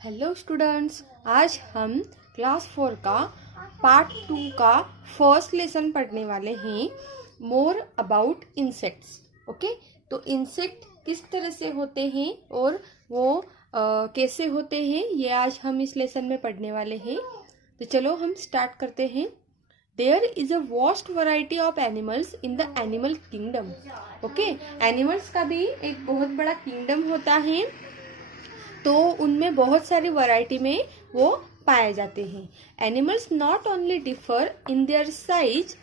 Hello students, आज हम class 4 का पार्ट 2 का फर्स्ट लेसन पढ़ने वाले हैं। More about insects. ओके, तो इंसेक्ट किस तरह से होते हैं और वो कैसे होते हैं, ये आज हम इस लेसन में पढ़ने वाले हैं। तो चलो हम स्टार्ट करते हैं। There is a vast variety of animals in the animal kingdom. Okay, animals का भी एक बहुत बड़ा किंगडम होता है, तो उनमें बहुत सारी वैरायटी में वो पाए जाते हैं। Animals not only differ in their size,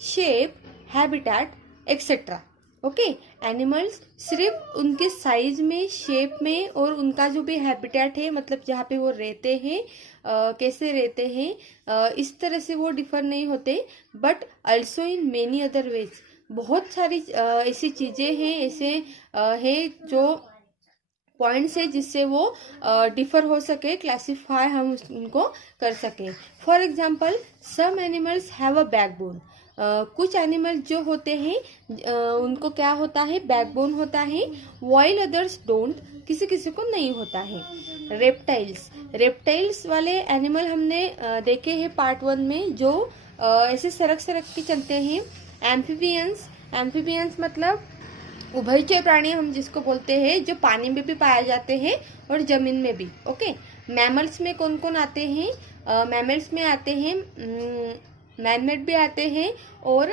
shape, habitat etcetera. Okay, animals सिर्फ उनके साइज में, शेप में और उनका जो भी हैबिटेट है, मतलब जहाँ पे वो रहते हैं, कैसे रहते हैं, इस तरह से वो डिफर नहीं होते, but also in many other ways. बहुत सारी ऐसी चीजें हैं, ऐसे है जो पॉइंट्स है जिससे वो डिफर हो सके, क्लासीफाई हम उनको कर सके। For example, some animals have a backbone. कुछ एनिमल जो होते हैं उनको क्या होता है, बैकबोन होता है, वाइल अदर्स डोंट, किसी किसी को नहीं होता है। रेप्टाइल्स वाले एनिमल हमने देखे हैं पार्ट 1 में, जो ऐसे सरक सरक के चलते हैं। एम्फीबियंस मतलब उभयचर प्राणी हम जिसको बोलते हैं, जो पानी में भी पाए जाते हैं और जमीन में भी। ओके, मैमल्स में कौन कौन आते हैं? मैमल्स में आते हैं मैनमेड भी आते हैं, और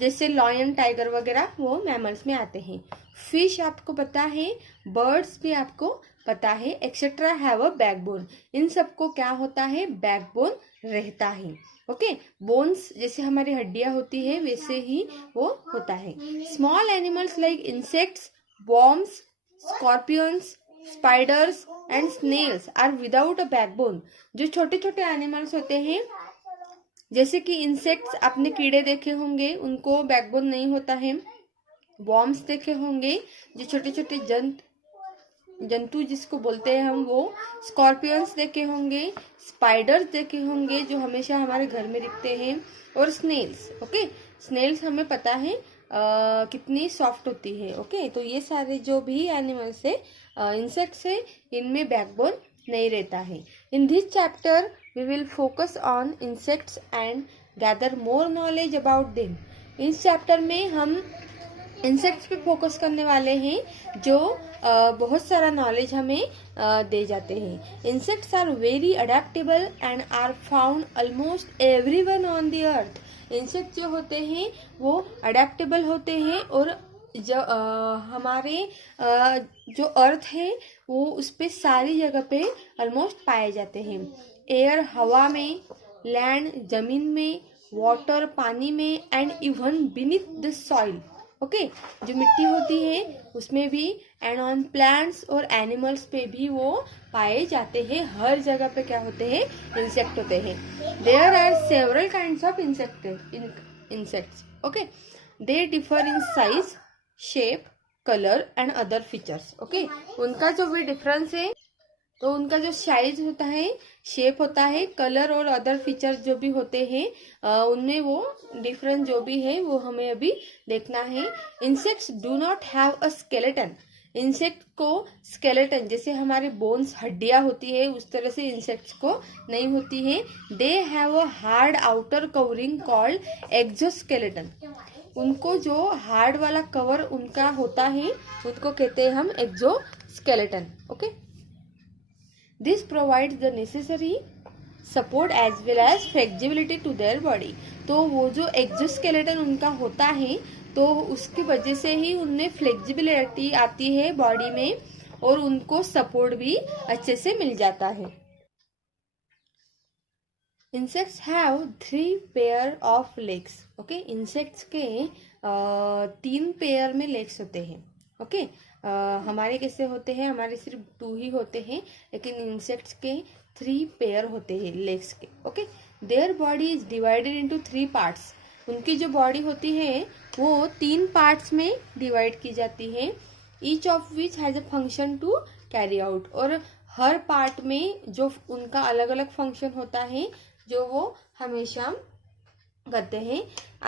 जैसे लॉयन, टाइगर वगैरह वो मैमल्स में आते हैं। फिश आपको पता है, बर्ड्स भी आपको पता है, एक्सेट्रा हैव अ बैकबोन। इन सबको क्या होता है, बैकबोन रहता है। ओके, बोन्स जैसे हमारी हड्डियां होती है वैसे ही वो होता है। Small animals like insects, worms, scorpions, spiders and snails are without a backbone. जो छोटे छोटे एनिमल्स होते हैं, जैसे कि इंसेक्ट्स, आपने कीड़े देखे होंगे, उनको बैकबोन नहीं होता है। वॉर्म्स देखे होंगे, जो छोटे छोटे जंतु जिसको बोलते हैं हम, वो। स्कॉर्पियंस देखे होंगे, स्पाइडर्स देखे होंगे जो हमेशा हमारे घर में दिखते हैं, और स्नेल्स। ओके, स्नेल्स हमें पता है कितनी सॉफ्ट होती है। ओके, तो ये सारे जो भी एनिमल्स है, इंसेक्ट्स है, इनमें बैकबोन नहीं रहता है। In this chapter we will focus on insects and gather more knowledge about them. इस चैप्टर में हम इंसेक्ट्स पे फोकस करने वाले हैं, जो बहुत सारा नॉलेज हमें दे जाते हैं। Insects are very adaptable and are found almost everyone on the earth. Insect जो होते हैं वो अडेप्टेबल होते हैं, और जो हमारे जो अर्थ है वो उस पे सारी जगह पे ऑलमोस्ट पाए जाते हैं। एयर हवा में, लैंड जमीन में, वाटर पानी में, and even beneath the soil. Okay, जो मिट्टी होती है उसमें भी, एंड ऑन प्लांट्स और एनिमल्स पे भी वो पाए जाते हैं। हर जगह पे क्या होते हैं, इंसेक्ट होते हैं। There are several kinds of insects. Okay, they differ in size, shape, colour and other features. Okay, उनका जो भी डिफरेंस है, तो उनका जो साइज होता है, शेप होता है, कलर और अदर फीचर्स जो भी होते हैं, उनमें वो डिफरेंस जो भी है वो हमें अभी देखना है। Insects do not have a skeleton. Insect को स्केलेटन, जैसे हमारे बोन्स, हड्डियां होती है, उस तरह से इंसेक्ट्स को नहीं होती है। They have a hard outer covering called exoskeleton. उनको जो हार्ड वाला कवर उनका होता है उसको कहते हैं हम exoskeleton. Okay, this provides the necessary support as well as flexibility to their body. तो वो जो एक्सोस्केलेटन उनका होता है, तो उसकी वजह से ही उनमें फ्लेक्सिबिलिटी आती है बॉडी में, और उनको सपोर्ट भी अच्छे से मिल जाता है। Insects have 3 pair of legs. Okay, insects के 3 पेयर में लेग्स होते हैं। ओके, हमारे कैसे होते हैं, हमारे सिर्फ 2 ही होते हैं, लेकिन इंसेक्ट्स के 3 पेयर होते हैं लेग्स के। Okay, their body is divided into 3 parts. उनकी जो बॉडी होती है वो 3 पार्ट्स में डिवाइड की जाती है। Each of which has a function to carry out. और हर पार्ट में जो उनका अलग अलग फंक्शन होता है, जो वो हमेशा करते हैं।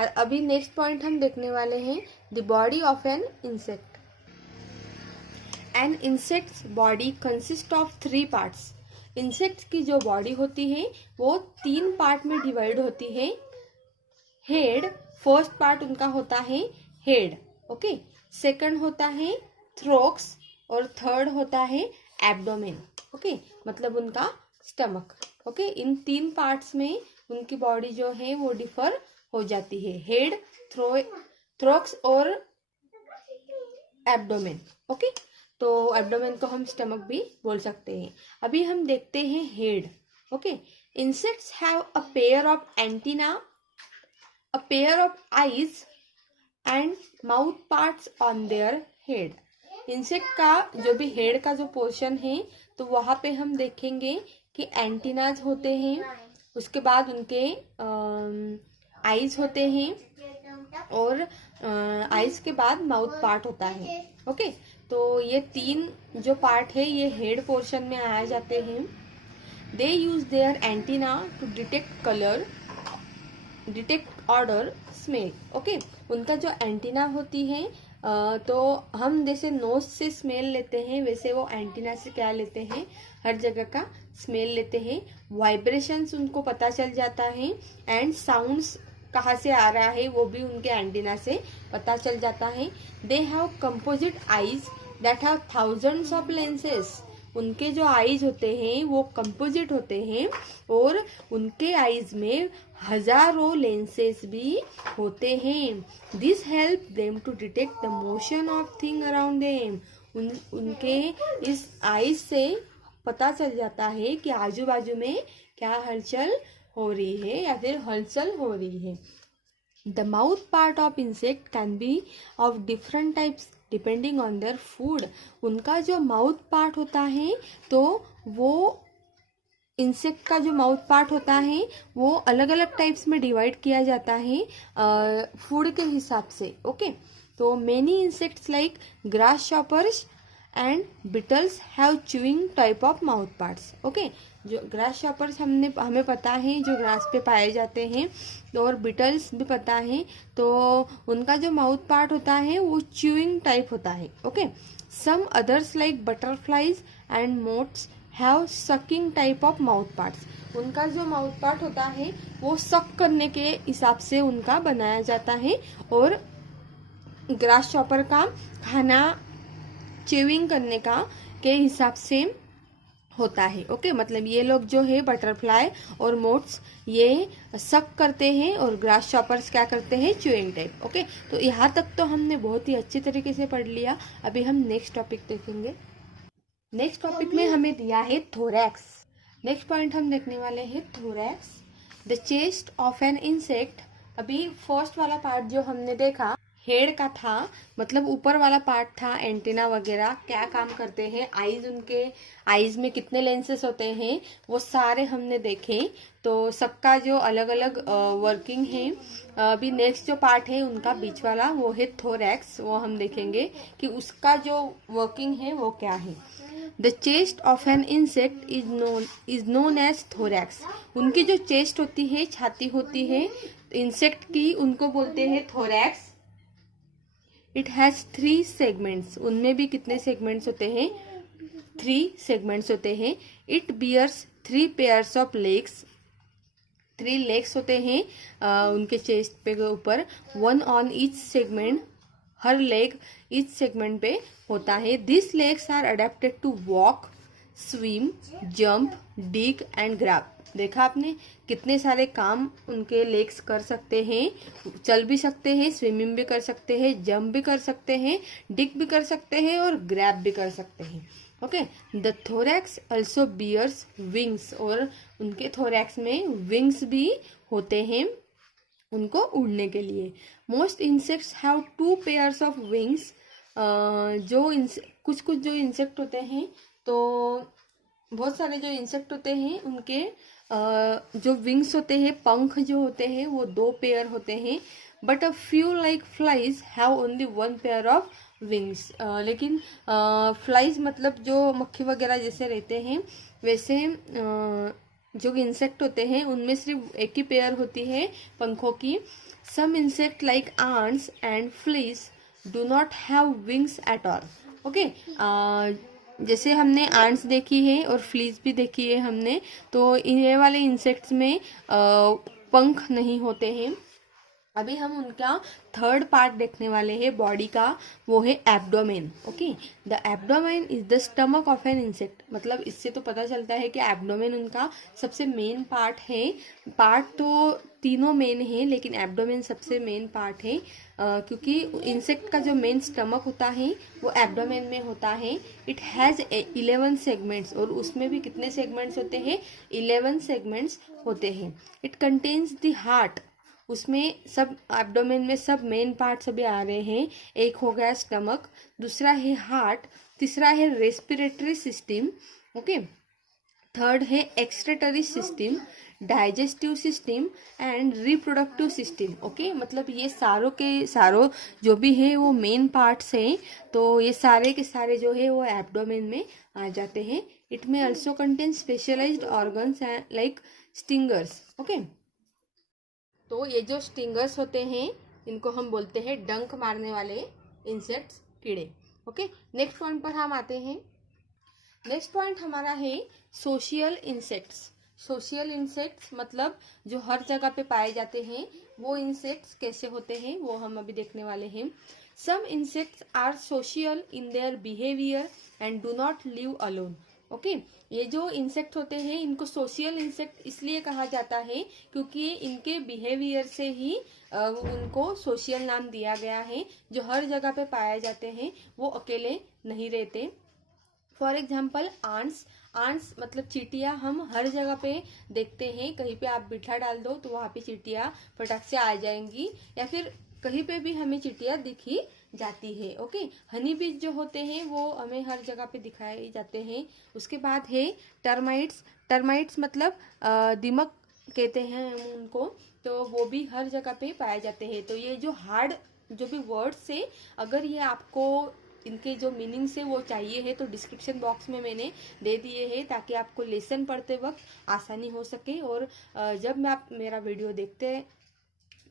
अभी नेक्स्ट पॉइंट हम देखने वाले हैं, the body of an insect. An insects body consist of 3 parts. Insects की जो बॉडी होती है वो 3 पार्ट में डिवाइड होती है। हेड, फर्स्ट पार्ट उनका होता है हेड, ओके। सेकंड होता है थ्रोक्स और थर्ड होता है एब्डोमेन, ओके, मतलब उनका स्टमक, ओके। इन 3 पार्ट्स में उनकी बॉडी जो है वो डिफर हो जाती है, हेड, थ्रोक्स और एब्डोमेन, ओके। तो एब्डोमेन को हम स्टमक भी बोल सकते हैं। अभी हम देखते हैं head, okay. Insects have a pair of antenna, a pair of eyes and mouth parts on their head. Insect का जो भी हेड का जो पोर्शन है तो वहाँ पे हम देखेंगे कि एंटीनाज होते हैं, उसके बाद उनके आईज होते हैं और आईज के बाद माउथ पार्ट होता है, ओके। तो ये 3 जो पार्ट है ये हेड पोर्शन में आए जाते हैं। They use their antenna to detect colour, detect order, smell, okay. उनका जो एंटीना होती है तो हम जैसे नोज से स्मेल लेते हैं वैसे वो एंटीना से क्या लेते हैं, हर जगह का स्मेल लेते हैं। वाइब्रेशंस उनको पता चल जाता है एंड साउंड्स कहाँ से आ रहा है वो भी उनके एंटीना से पता चल जाता है। They have composite eyes that have thousands of lenses. उनके जो आईज होते हैं वो कंपोजिट होते हैं और उनके आईज में हजारों लेंसेज भी होते हैं। This help them to detect the motion of thing around them. उनके इस आईज से पता चल जाता है कि आजू बाजू में क्या हलचल हो रही है या फिर हलचल हो रही है। The mouth part of insect can be of different types depending on their food. उनका जो माउथ पार्ट होता है तो वो इंसेक्ट का जो माउथ पार्ट होता है वो अलग अलग टाइप्स में डिवाइड किया जाता है फूड के हिसाब से, ओके। तो many insects like grass shoppers and Beatles have chewing type of mouth parts, okay. जो ग्रास शॉपर्स हमें पता है जो ग्रास पे पाए जाते हैं, और बिटल्स भी पता है, तो उनका जो माउथ पार्ट होता है वो च्यूइंग टाइप होता है, okay. Some others like butterflies and moths have sucking type of mouth parts. उनका जो माउथ पार्ट होता है वो सक करने के हिसाब से उनका बनाया जाता है, और ग्रास शॉपर का खाना च्यूइंग करने का के हिसाब से होता है, ओके। मतलब ये लोग जो है बटरफ्लाई और मोथ्स ये सक करते हैं और ग्रास शॉपर्स क्या करते हैं, च्यूइंग टाइप, ओके। तो यहाँ तक तो हमने बहुत ही अच्छी तरीके से पढ़ लिया। अभी हम नेक्स्ट टॉपिक देखेंगे। नेक्स्ट टॉपिक में हमें दिया है थोरैक्स। नेक्स्ट पॉइंट हम देखने वाले हैं thorax, the chest of an insect. अभी फर्स्ट वाला पार्ट जो हमने देखा हेड का था, मतलब ऊपर वाला पार्ट था एंटीना वगैरह, क्या काम करते हैं, आईज, उनके आईज में कितने लेंसेस होते हैं वो सारे हमने देखे। तो सबका जो अलग अलग वर्किंग है। अभी नेक्स्ट जो पार्ट है उनका बीच वाला वो है थोरैक्स, वो हम देखेंगे कि उसका जो वर्किंग है वो क्या है। The chest of an insect is known as thorax. उनकी जो चेस्ट होती है, छाती होती है इंसेक्ट की, उनको बोलते हैं थोरैक्स। It has 3 segments. उनमें भी कितने सेगमेंट्स होते हैं, 3 सेगमेंट्स होते हैं। It bears 3 pairs of legs. 3 legs होते हैं उनके चेस्ट पे के ऊपर, 1 ऑन ईच सेगमेंट। हर लेग ईच सेगमेंट पे होता है। This legs are adapted to walk, swim, jump, dig and grab. देखा आपने कितने सारे काम उनके लेग्स कर सकते हैं, चल भी सकते हैं, स्विमिंग भी कर सकते हैं, जंप भी कर सकते हैं, डिग भी कर सकते हैं और ग्रैब भी कर सकते हैं, okay. The thorax also bears wings. और उनके थोरैक्स में विंग्स भी होते हैं उनको उड़ने के लिए। Most insects have 2 pairs of wings. कुछ जो इंसेक्ट होते हैं, तो बहुत सारे जो इंसेक्ट होते हैं उनके जो विंग्स होते हैं, पंख जो होते हैं वो 2 पेयर होते हैं। But a few like flies have only 1 pair of wings. लेकिन फ्लाइज मतलब जो मक्खी वगैरह जैसे रहते हैं, वैसे जो इंसेक्ट होते हैं उनमें सिर्फ एक ही पेयर होती है पंखों की। Some insect like ants and fleas do not have wings at all, okay. जैसे हमने आंट्स देखी है और फ्लीज भी देखी है हमने, तो ये वाले इंसेक्ट्स में पंख नहीं होते हैं। अभी हम उनका थर्ड पार्ट देखने वाले हैं बॉडी का, वो है abdomen. Okay, the abdomen is the stomach of an insect. मतलब इससे तो पता चलता है कि एब्डोमेन उनका सबसे मेन पार्ट है। पार्ट तो तीनों मेन है, लेकिन एब्डोमेन सबसे मेन पार्ट है, क्योंकि इंसेक्ट का जो मेन स्टमक होता है वो एब्डोमेन में होता है। इट हैज़ 11 सेगमेंट्स, और उसमें भी कितने सेगमेंट्स होते हैं? 11 सेगमेंट्स होते हैं। इट कंटेन्स द हार्ट, उसमें सब एब्डोमेन में सब मेन पार्ट सभी आ रहे हैं। एक हो गया स्टमक, दूसरा है हार्ट, तीसरा है रेस्पिरेटरी सिस्टम, ओके, थर्ड है excretory system, digestive system and reproductive system. Okay, मतलब ये सारों के सारों जो भी है वो मेन पार्ट्स हैं, तो ये सारे के सारे जो है वो एब्डोमेन में आ जाते हैं। It may also contain specialised organs like stingers. Okay, तो ये जो स्टिंगर्स होते हैं इनको हम बोलते हैं डंक मारने वाले इंसेक्ट्स, कीड़े। ओके, नेक्स्ट पॉइंट पर हम आते हैं। नेक्स्ट पॉइंट हमारा है सोशियल इंसेक्ट्स। सोशियल इंसेक्ट्स मतलब जो हर जगह पे पाए जाते हैं, वो इंसेक्ट्स कैसे होते हैं वो हम अभी देखने वाले हैं। Some insects are social in their behaviour and do not live alone. Okay, ये जो इंसेक्ट होते हैं इनको सोशियल इंसेक्ट इसलिए कहा जाता है क्योंकि इनके बिहेवियर से ही उनको सोशियल नाम दिया गया है। जो हर जगह पे पाए जाते हैं वो अकेले नहीं रहते। फॉर एग्जाम्पल आंट्स, आंट्स मतलब चींटियाँ हम हर जगह पे देखते हैं। कहीं पे आप बिठा डाल दो तो वहाँ पे चींटियाँ फटक से आ जाएंगी, या फिर कहीं पे भी हमें चींटियाँ दिखी जाती है। ओके, हनी बीज जो होते हैं वो हमें हर जगह पे दिखाए जाते हैं। उसके बाद है टर्माइट्स। टर्माइट्स मतलब दीमक कहते हैं हम उनको, तो वो भी हर जगह पे पाए जाते हैं। तो ये जो हार्ड जो भी वर्ड्स है, अगर ये आपको इनके जो मीनिंग्स है वो चाहिए है तो डिस्क्रिप्शन बॉक्स में मैंने दे दिए हैं, ताकि आपको लेसन पढ़ते वक्त आसानी हो सके। और जब मैं आप मेरा वीडियो देखते हैं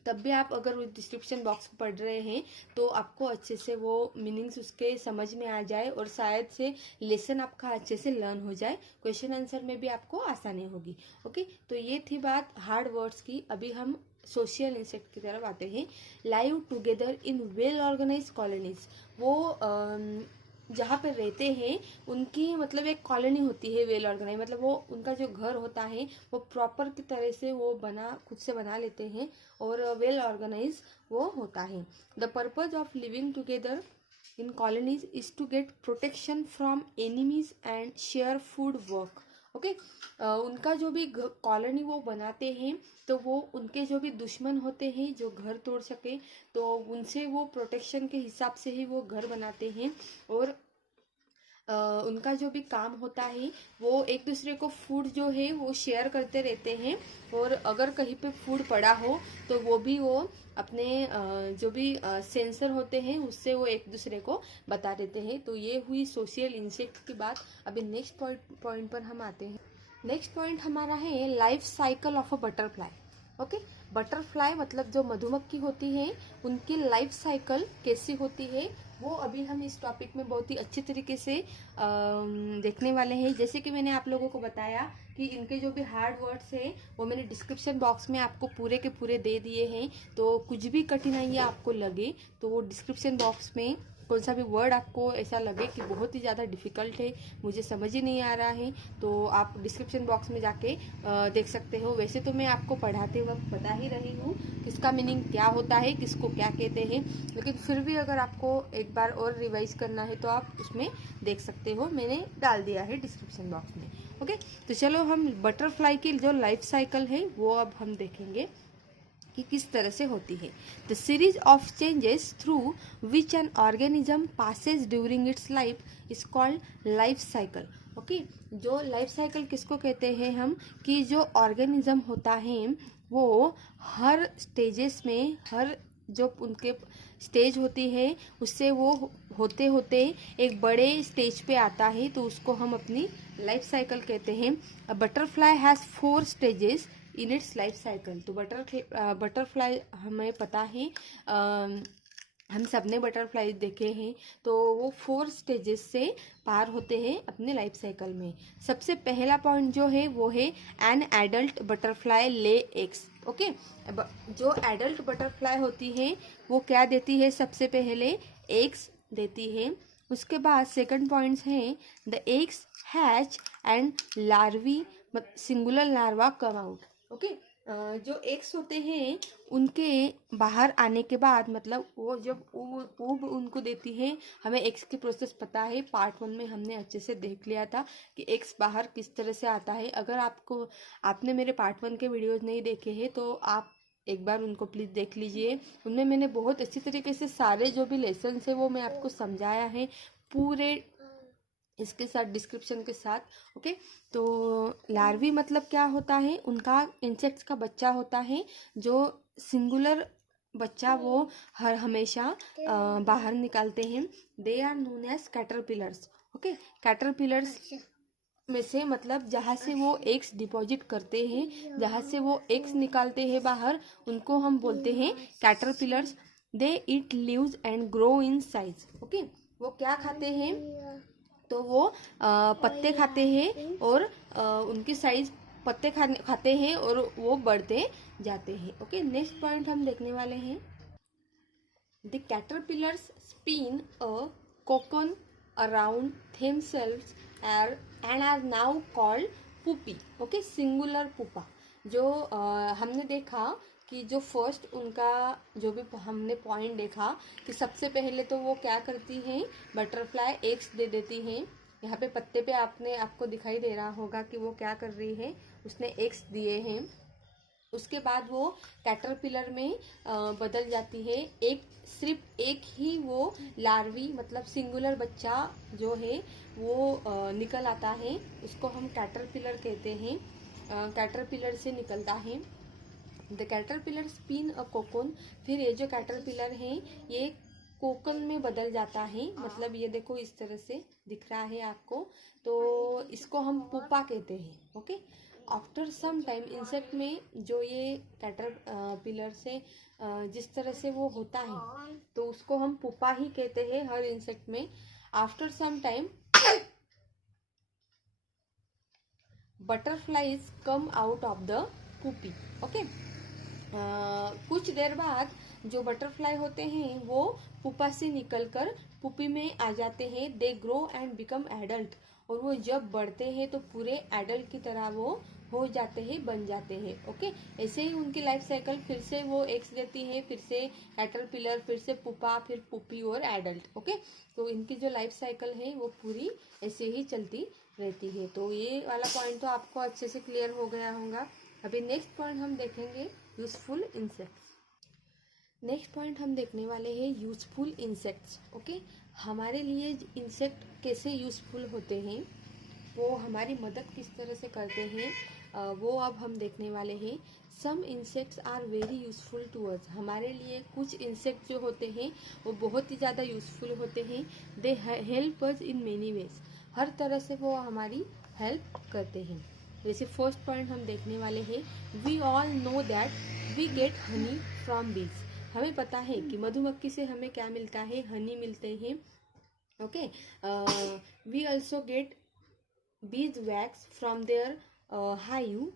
तब भी आप अगर उस डिस्क्रिप्शन बॉक्स को पढ़ रहे हैं तो आपको अच्छे से वो मीनिंग्स उसके समझ में आ जाए, और शायद से लेसन आपका अच्छे से लर्न हो जाए, क्वेश्चन आंसर में भी आपको आसानी होगी। ओके, तो ये थी बात हार्ड वर्ड्स की। अभी हम सोशियल इंसेक्ट की तरफ आते हैं। Live together in well organise colonies, वो जहाँ पे रहते हैं उनकी मतलब एक कॉलोनी होती है वेल ऑर्गेनाइज, मतलब वो उनका जो घर होता है वो प्रॉपर की तरह से वो खुद से बना लेते हैं, और वेल ऑर्गेनाइज वो होता है। The purpose of living together in colonies is to get protection from enemies and share food work. Okay, उनका जो भी कॉलोनी वो बनाते हैं तो वो उनके जो भी दुश्मन होते हैं जो घर तोड़ सके, तो उनसे वो प्रोटेक्शन के हिसाब से ही वो घर बनाते हैं। और उनका जो भी काम होता है वो एक दूसरे को फूड जो है वो शेयर करते रहते हैं, और अगर कहीं पे फूड पड़ा हो तो वो भी वो अपने जो भी सेंसर होते हैं उससे वो एक दूसरे को बता देते हैं। तो ये हुई सोशल इंसेक्ट की बात। अभी नेक्स्ट पॉइंट पर हम आते हैं। नेक्स्ट पॉइंट हमारा है life cycle of a butterfly. Okay, butterfly मतलब जो मधुमक्खी होती है उनकी लाइफ साइकिल कैसी होती है वो अभी हम इस टॉपिक में बहुत ही अच्छे तरीके से देखने वाले हैं। जैसे कि मैंने आप लोगों को बताया कि इनके जो भी हार्ड वर्ड्स हैं वो मैंने डिस्क्रिप्शन बॉक्स में आपको पूरे के पूरे दे दिए हैं। तो कुछ भी कठिनाइयाँ आपको लगे तो वो डिस्क्रिप्शन बॉक्स में कौन सा भी वर्ड आपको ऐसा लगे कि बहुत ही ज़्यादा डिफ़िकल्ट है, मुझे समझ ही नहीं आ रहा है, तो आप डिस्क्रिप्शन बॉक्स में जाके देख सकते हो। वैसे तो मैं आपको पढ़ाते वक्त बता ही रही हूँ किसका मीनिंग क्या होता है, किसको क्या कहते हैं, लेकिन फिर भी अगर आपको एक बार और रिवाइज करना है तो आप उसमें देख सकते हो, मैंने डाल दिया है डिस्क्रिप्शन बॉक्स में। ओके, तो चलो हम बटरफ्लाई की जो लाइफ साइकिल है वो अब हम देखेंगे कि किस तरह से होती है। The series of changes through which an organism passes during its life is called life cycle. Okay, जो लाइफ साइकिल किसको कहते हैं हम, कि जो ऑर्गेनिज्म होता है वो हर स्टेजेस में, हर जो उनके स्टेज होती है उससे वो होते होते एक बड़े स्टेज पे आता है, तो उसको हम अपनी लाइफ साइकिल कहते हैं। A butterfly has 4 stages in its life cycle. तो बटरफ्लाई हमें पता है हम सब ने बटरफ्लाई देखे हैं। तो वो 4 स्टेजेस से पार होते हैं अपने लाइफ साइकिल में। सबसे पहला पॉइंट जो है वो है an adult butterfly lay eggs. Okay, जो एडल्ट बटरफ्लाई होती है वो क्या देती है, सबसे पहले एग्स देती है। उसके बाद सेकंड पॉइंट्स हैं the eggs hatch and larvae, singular larva come out. Okay, जो एग्स होते हैं उनके बाहर आने के बाद, मतलब वो जब वो उनको देती है, हमें एग्स की प्रोसेस पता है, पार्ट 1 में हमने अच्छे से देख लिया था कि एग्स बाहर किस तरह से आता है। अगर आपने मेरे पार्ट 1 के वीडियोस नहीं देखे हैं तो आप एक बार उनको प्लीज़ देख लीजिए। उनमें मैंने बहुत अच्छी तरीके से सारे जो भी लेसन है वो मैं आपको समझाया है, पूरे इसके साथ डिस्क्रिप्शन के साथ। ओके, तो लार्वी मतलब क्या होता है, उनका इंसेक्ट्स का बच्चा होता है, जो सिंगुलर बच्चा वो हर हमेशा बाहर निकालते हैं। They are known as caterpillars. Okay, caterpillars में से मतलब जहाँ से वो एग्स डिपॉजिट करते हैं, जहाँ से वो एग्स निकालते हैं बाहर, उनको हम बोलते हैं caterpillars. They eat leaves and grow in size. Okay, वो क्या खाते हैं, तो वो पत्ते खाते हैं और उनकी साइज पत्ते खाते हैं और वो बढ़ते जाते हैं। ओके, नेक्स्ट पॉइंट हम देखने वाले हैं the caterpillars spin a cocoon around themselves and are now called pupae। Okay, singular pupa. जो हमने देखा कि जो फर्स्ट उनका जो भी हमने पॉइंट देखा कि सबसे पहले तो वो क्या करती हैं, बटरफ्लाई एग्स दे देती हैं। यहाँ पे पत्ते पे आपको दिखाई दे रहा होगा कि वो क्या कर रही है, उसने एग्स दिए हैं। उसके बाद वो कैटरपिलर में बदल जाती है। सिर्फ एक ही वो लार्वी मतलब सिंगुलर बच्चा जो है वो निकल आता है, उसको हम कैटरपिलर कहते हैं। कैटरपिलर से निकलता है। The caterpillar spin a cocoon. फिर ये जो कैटरपिलर है ये कोकन में बदल जाता है, मतलब ये देखो इस तरह से दिख रहा है आपको, तो इसको हम पुपा कहते हैं। Okay, after some time insect में जो ये कैटरपिलर से जिस तरह से वो होता है तो उसको हम पुपा ही कहते हैं हर इंसेक्ट में। After some time butterflies come out of the pupae. Okay, कुछ देर बाद जो बटरफ्लाई होते हैं वो पुपा से निकलकर पुपी में आ जाते हैं। They grow and become adult. और वो जब बढ़ते हैं तो पूरे एडल्ट की तरह वो हो जाते हैं, बन जाते हैं। ओके, ऐसे ही उनकी लाइफ साइकिल, फिर से वो एग्स देती है, फिर से कैटरपिलर, फिर से पुपा, फिर पुपी और एडल्ट। ओके, तो इनकी जो लाइफ साइकिल है वो पूरी ऐसे ही चलती रहती है। तो ये वाला पॉइंट तो आपको अच्छे से क्लियर हो गया होगा। अभी नेक्स्ट पॉइंट हम देखेंगे यूजफुल इंसेक्ट्स। नेक्स्ट पॉइंट हम देखने वाले हैं यूजफुल इंसेक्ट्स। ओके, हमारे लिए इंसेक्ट कैसे यूजफुल होते हैं, वो हमारी मदद किस तरह से करते हैं, वो अब हम देखने वाले हैं। Some insects are very useful to us. हमारे लिए कुछ इंसेक्ट जो होते हैं वो बहुत ही ज़्यादा यूजफुल होते हैं। They help us in many ways. हर तरह से वो हमारी हेल्प करते हैं। जैसे फर्स्ट पॉइंट हम देखने वाले हैं, we all know that we get honey from bees. हमें पता है कि मधुमक्खी से हमें क्या मिलता है, हनी मिलते हैं। Okay, we also get bees wax from their hive,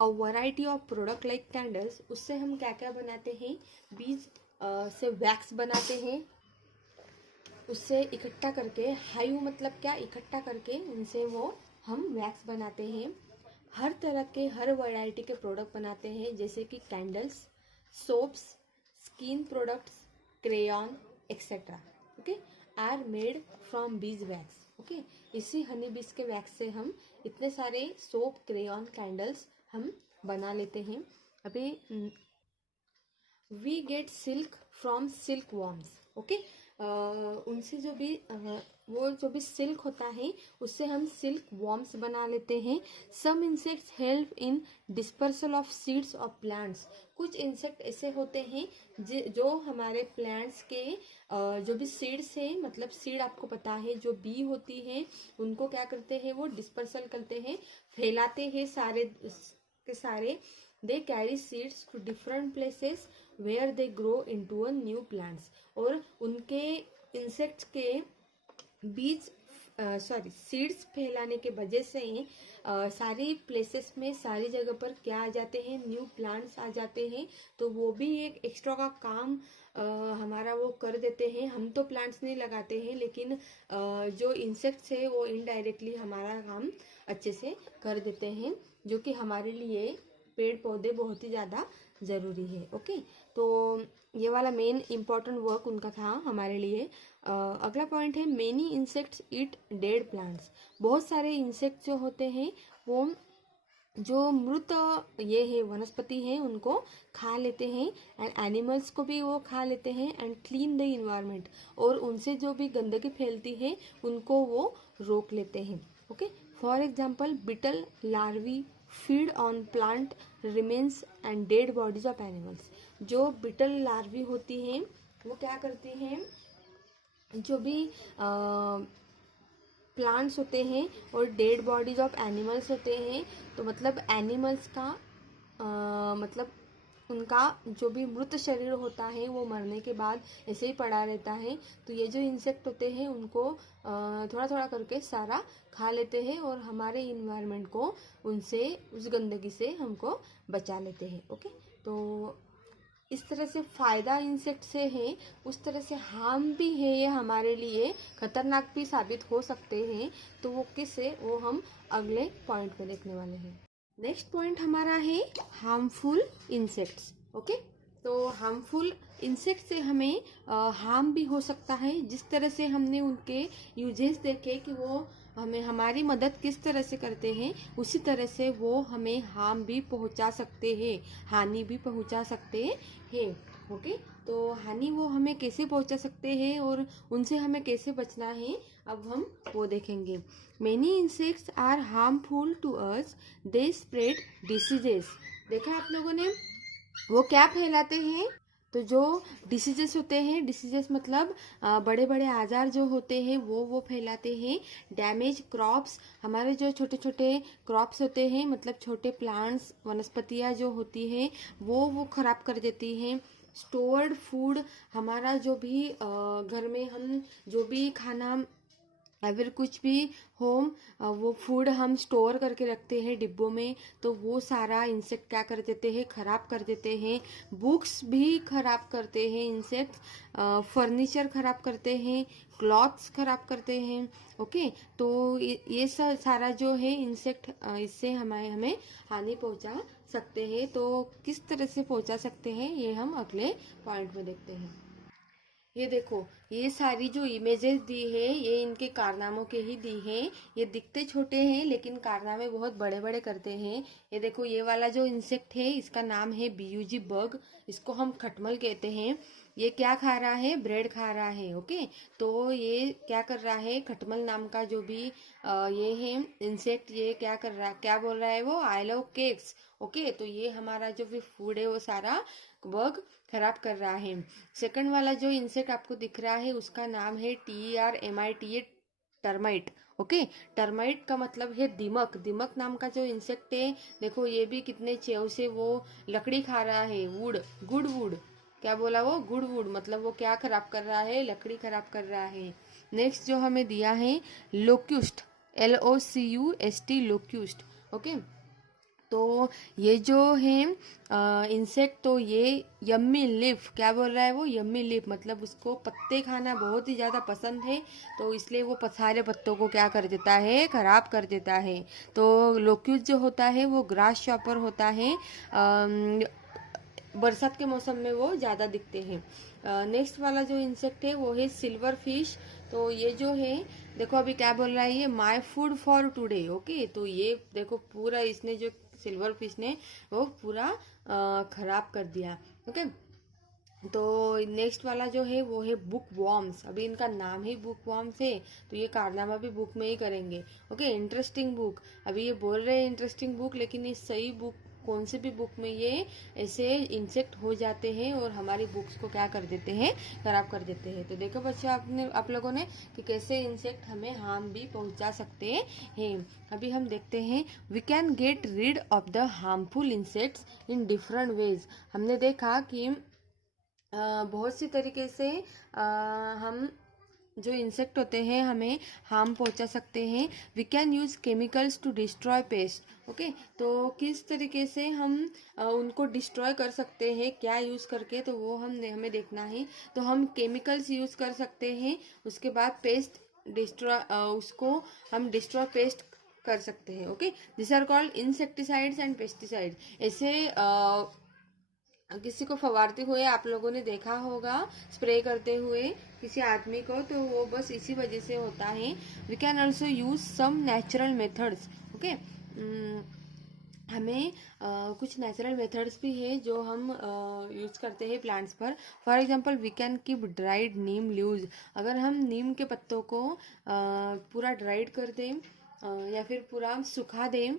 a variety of product like candles. उससे हम क्या क्या बनाते हैं, बीज से वैक्स बनाते हैं, उससे इकट्ठा करके, हाइव मतलब क्या, इकट्ठा करके उनसे वो हम वैक्स बनाते हैं। हर तरह के, हर वैरायटी के प्रोडक्ट बनाते हैं, जैसे कि candles, soaps, skin products, crayon etcetera. Okay, are made from bees wax. Okay, इसी हनी बीज के वैक्स से हम इतने सारे सोप, क्रेयॉन, कैंडल्स हम बना लेते हैं। अभी we get silk from silk worms. Okay, उनसे वो जो भी सिल्क होता है उससे हम सिल्क वॉर्म्स बना लेते हैं। Some insects help in dispersal of seeds of plants. कुछ इंसेक्ट ऐसे होते हैं जो हमारे प्लांट्स के जो भी सीड्स है, मतलब सीड आपको पता है जो बी होती है, उनको क्या करते हैं, वो डिस्पर्सल करते हैं, फैलाते हैं सारे के सारे। They carry seeds to different places. Where they grow into a new plants. और उनके इंसेक्ट्स के बीज सीड्स फैलाने के वजह से सारी प्लेसेस में, सारी जगह पर क्या आ जाते हैं, न्यू प्लांट्स आ जाते हैं। तो वो भी एक एक्स्ट्रा का काम हमारा वो कर देते हैं। हम तो प्लांट्स नहीं लगाते हैं, लेकिन जो इंसेक्ट्स है वो इनडायरेक्टली हमारा काम अच्छे से कर देते हैं, जो कि हमारे लिए पेड़ पौधे बहुत ही ज़्यादा ज़रूरी है। ओके, तो ये वाला मेन इम्पॉर्टेंट वर्क उनका था हमारे लिए। अगला पॉइंट है मेनी इंसेक्ट्स ईट डेड प्लांट्स। बहुत सारे इंसेक्ट जो होते हैं वो जो मृत ये है वनस्पति हैं उनको खा लेते हैं, एंड एनिमल्स को भी वो खा लेते हैं, एंड क्लीन द इन्वायरमेंट, और उनसे जो भी गंदगी फैलती है उनको वो रोक लेते हैं। Okay, for example beetle larvae feed on plant remains and dead bodies of animals. जो बिटल लार्वी होती हैं वो क्या करती हैं, जो भी प्लांट्स होते हैं और डेड बॉडीज ऑफ एनिमल्स होते हैं, तो मतलब एनिमल्स का मतलब उनका जो भी मृत शरीर होता है वो मरने के बाद ऐसे ही पड़ा रहता है। तो ये जो इंसेक्ट होते हैं उनको थोड़ा थोड़ा करके सारा खा लेते हैं और हमारे इन्वायरमेंट को उनसे, उस गंदगी से हमको बचा लेते हैं। ओके, तो इस तरह से फ़ायदा इंसेक्ट से है, उस तरह से हार्म भी है, ये हमारे लिए खतरनाक भी साबित हो सकते हैं। तो वो किससे, वो हम अगले पॉइंट में देखने वाले हैं। नेक्स्ट पॉइंट हमारा है हार्मफुल इंसेक्ट्स। ओके, तो हार्मफुल इंसेक्ट से हमें हार्म भी हो सकता है। जिस तरह से हमने उनके यूजेस देखे कि वो हमें हमारी मदद किस तरह से करते हैं, उसी तरह से वो हमें हार्म भी पहुंचा सकते हैं, हानि भी पहुंचा सकते हैं। ओके, तो हानि वो हमें कैसे पहुंचा सकते हैं और उनसे हमें कैसे बचना है, अब हम वो देखेंगे। Many insects are harmful to us, they spread diseases. देखा आप लोगों ने, वो क्या फैलाते हैं, तो जो डिसीजेस होते हैं, डिसीजेस मतलब बड़े बड़े आजार जो होते हैं वो फैलाते हैं। डैमेज क्रॉप्स, हमारे जो छोटे छोटे क्रॉप्स होते हैं, मतलब छोटे प्लांट्स, वनस्पतियाँ जो होती हैं वो खराब कर देती हैं। स्टोर्ड फूड, हमारा जो भी घर में हम जो भी खाना, अगर कुछ भी होम वो फूड हम स्टोर करके रखते हैं डिब्बों में, तो वो सारा इंसेक्ट क्या कर देते हैं, खराब कर देते हैं। बुक्स भी खराब करते हैं इंसेक्ट्स, फर्नीचर खराब करते हैं, क्लॉथ्स खराब करते हैं। ओके, तो ये सारा जो है इंसेक्ट इससे हमें हानि पहुंचा सकते हैं। तो किस तरह से पहुंचा सकते हैं ये हम अगले पॉइंट में देखते हैं। ये देखो, ये सारी जो इमेजेस दी है ये इनके कारनामों के ही दी हैं। ये दिखते छोटे हैं लेकिन कारनामे बहुत बड़े बड़े करते हैं। ये देखो, ये वाला जो इंसेक्ट है इसका नाम है बीयूजी बग, इसको हम खटमल कहते हैं। ये क्या खा रहा है, ब्रेड खा रहा है। ओके, तो ये क्या कर रहा है, खटमल नाम का जो भी ये है इंसेक्ट, ये क्या कर रहा है, क्या बोल रहा है वो, आई लव केक्स। ओके, तो ये हमारा जो भी फूड है वो सारा बग खराब कर रहा है। सेकंड वाला जो इंसेक्ट आपको दिख रहा है उसका नाम है TRMIT, टर्माइट। ओके, टर्माइट का मतलब है दीमक। दीमक नाम का जो इंसेक्ट है, देखो ये भी कितने चेव से वो लकड़ी खा रहा है, वुड, गुड वुड, क्या बोला वो, गुड वुड, मतलब वो क्या खराब कर रहा है, लकड़ी खराब कर रहा है। नेक्स्ट जो हमें दिया है लोक्यूस्ट, LOCUST, लोक्यूस्ट। ओके, तो ये जो है इंसेक्ट, तो ये यम्मी लीफ, क्या बोल रहा है वो, यम्मी लीफ, मतलब उसको पत्ते खाना बहुत ही ज़्यादा पसंद है, तो इसलिए वो सारे पत्तों को क्या कर देता है, खराब कर देता है। तो लोक्यूस जो होता है वो ग्रास शॉपर होता है, बरसात के मौसम में वो ज़्यादा दिखते हैं। नेक्स्ट वाला जो इंसेक्ट है वो है सिल्वर फिश। तो ये जो है, देखो अभी क्या बोल रहा है ये, my food for today. Okay, तो ये देखो पूरा इसने जो सिल्वर फिश ने वो पूरा खराब कर दिया। ओके, तो नेक्स्ट वाला जो है वो है बुक वॉर्म्स। अभी इनका नाम ही बुक वॉर्म्स है, तो ये कारनामा भी बुक में ही करेंगे। ओके, इंटरेस्टिंग बुक, अभी ये बोल रहे हैं इंटरेस्टिंग बुक, लेकिन ये सही बुक कौन से भी बुक में ये ऐसे इंसेक्ट हो जाते हैं और हमारी बुक्स को क्या कर देते हैं, खराब कर देते हैं। तो देखो बच्चा, आप लोगों ने कि कैसे इंसेक्ट हमें हार्म भी पहुंचा सकते हैं। अभी हम देखते हैं, we can get rid of the harmful insects in different ways. हमने देखा कि बहुत सी तरीके से हम जो इंसेक्ट होते हैं हमें हार्म पहुंचा सकते हैं। We can use chemicals to destroy pest. Okay, तो किस तरीके से हम उनको डिस्ट्रॉय कर सकते हैं, क्या यूज़ करके, तो वो हमें देखना है। तो हम केमिकल्स यूज़ कर सकते हैं, उसके बाद पेस्ट डिस्ट्रॉय उसको हम डिस्ट्रॉय पेस्ट कर सकते हैं। Okay, this are called insecticides and pesticide. ऐसे किसी को फवारते हुए आप लोगों ने देखा होगा, स्प्रे करते हुए किसी आदमी को, तो वो बस इसी वजह से होता है। We can also use some natural methods. Okay, हमें कुछ नेचुरल मेथड्स भी है जो हम यूज़ करते हैं प्लांट्स पर। For example we can keep dried neem leaves. अगर हम नीम के पत्तों को पूरा ड्राइड कर दें या फिर पूरा सुखा दें,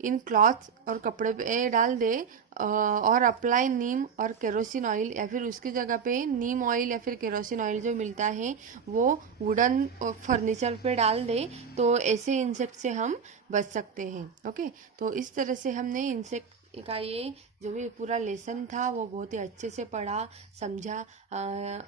इन क्लॉथ्स और कपड़े पे डाल दे, और अप्लाई नीम और केरोसिन ऑयल, या फिर उसकी जगह पे नीम ऑयल या फिर केरोसिन ऑयल जो मिलता है वो वुडन फर्नीचर पे डाल दे, तो ऐसे इंसेक्ट से हम बच सकते हैं। ओके, तो इस तरह से हमने इंसेक्ट का ये जो भी पूरा लेसन था वो बहुत ही अच्छे से पढ़ा, समझा।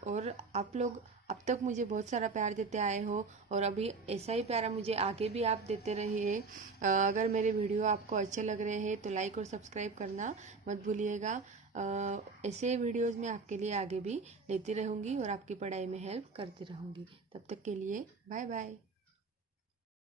और आप लोग अब तक मुझे बहुत सारा प्यार देते आए हो, और अभी ऐसा ही प्यारा मुझे आगे भी आप देते रहिए। अगर मेरे वीडियो आपको अच्छे लग रहे हैं तो लाइक और सब्सक्राइब करना मत भूलिएगा। ऐसे वीडियोस मैं आपके लिए आगे भी लेती रहूँगी और आपकी पढ़ाई में हेल्प करती रहूँगी। तब तक के लिए बाय बाय।